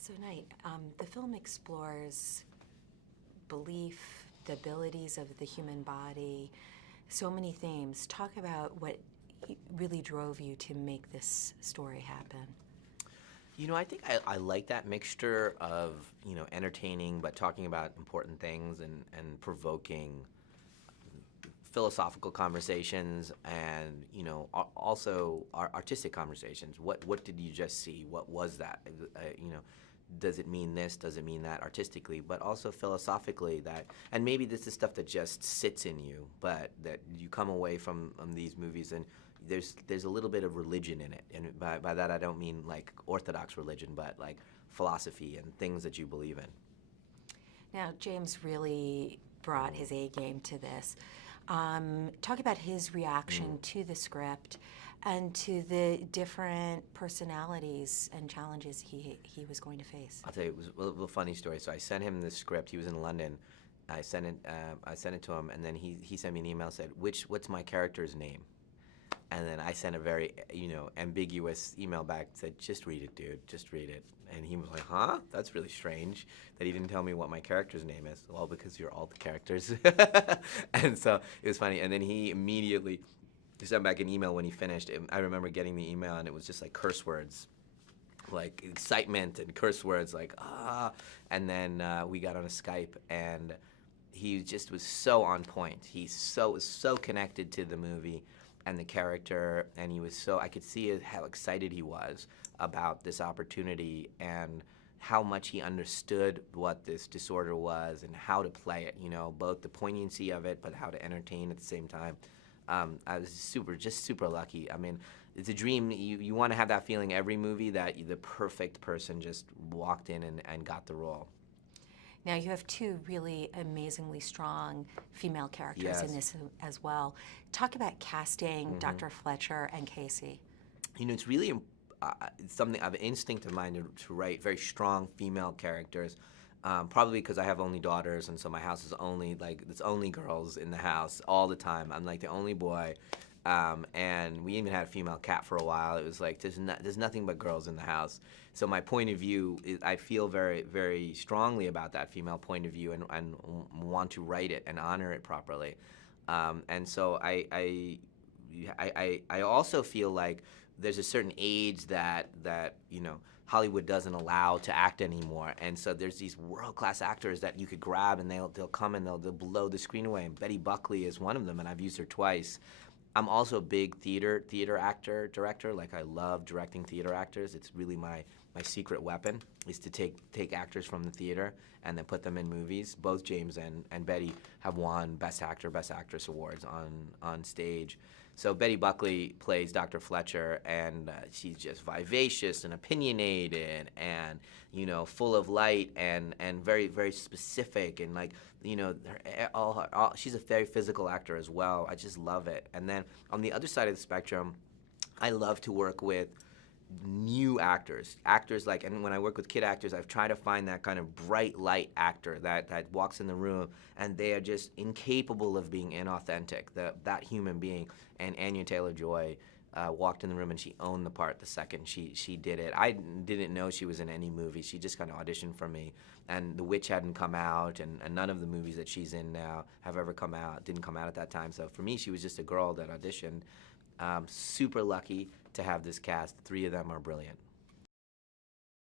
So, Knight, the film explores belief, the abilities of the human body, so many themes. Talk about what really drove you to make this story happen. I think I like that mixture of, entertaining but talking about important things and provoking philosophical conversations and, also artistic conversations. What did you just see? What was that? Does it mean this? Does it mean that artistically? But also philosophically that, and maybe this is stuff that just sits in you, but that you come away from these movies and there's a little bit of religion in it. And by that I don't mean like orthodox religion, but like philosophy and things that you believe in. Now, James really brought his A game to this. Talk about his reaction to the script and to the different personalities and challenges he was going to face. I'll tell you, it was a little funny story. So I sent him the script. He was in London. I sent it to him, and then he sent me an email, said, what's my character's name? And then I sent a very, ambiguous email back, said, just read it, dude, just read it. And he was like, huh? That's really strange that he didn't tell me what my character's name is. Well, because you're all the characters. And so it was funny. And then he immediately sent back an email when he finished. I remember getting the email, and it was just like curse words, like excitement and curse words, like, ah. And then we got on a Skype, and he just was so on point. He was so connected to the movie and the character, and I could see how excited he was about this opportunity and how much he understood what this disorder was and how to play it, both the poignancy of it, but how to entertain at the same time. I was super lucky. I mean, it's a dream. You want to have that feeling every movie that the perfect person just walked in and got the role. Now, you have two really amazingly strong female characters in this as well. Talk about casting Dr. Fletcher and Casey. It's really something of an instinct of mine to write very strong female characters. Probably because I have only daughters, and so my house is it's only girls in the house all the time. I'm like the only boy, and we even had a female cat for a while. It was like there's nothing but girls in the house. So my point of view, I feel very, very strongly about that female point of view, and want to write it and honor it properly. And so I also feel like there's a certain age that Hollywood doesn't allow to act anymore, and so there's these world-class actors that you could grab, and they'll come and they'll blow the screen away. And Betty Buckley is one of them, and I've used her twice. I'm also a big theater actor, director. Like, I love directing theater actors. It's really my secret weapon, is to take actors from the theater and then put them in movies. Both James and Betty have won Best Actor, Best Actress awards on stage. So Betty Buckley plays Dr. Fletcher, and she's just vivacious and opinionated and, full of light and very, very specific. And, she's a very physical actor as well. I just love it. And then on the other side of the spectrum, I love to work with new actors and when I work with kid actors, I've tried to find that kind of bright light actor that walks in the room and they are just incapable of being inauthentic, that human being. And Anya Taylor-Joy walked in the room and she owned the part the second she did it. I didn't know she was in any movie. She just kind of auditioned for me, and The Witch hadn't come out, and none of the movies that she's in now didn't come out at that time. So for me, she was just a girl that auditioned. Super lucky to have this cast. The three of them are brilliant.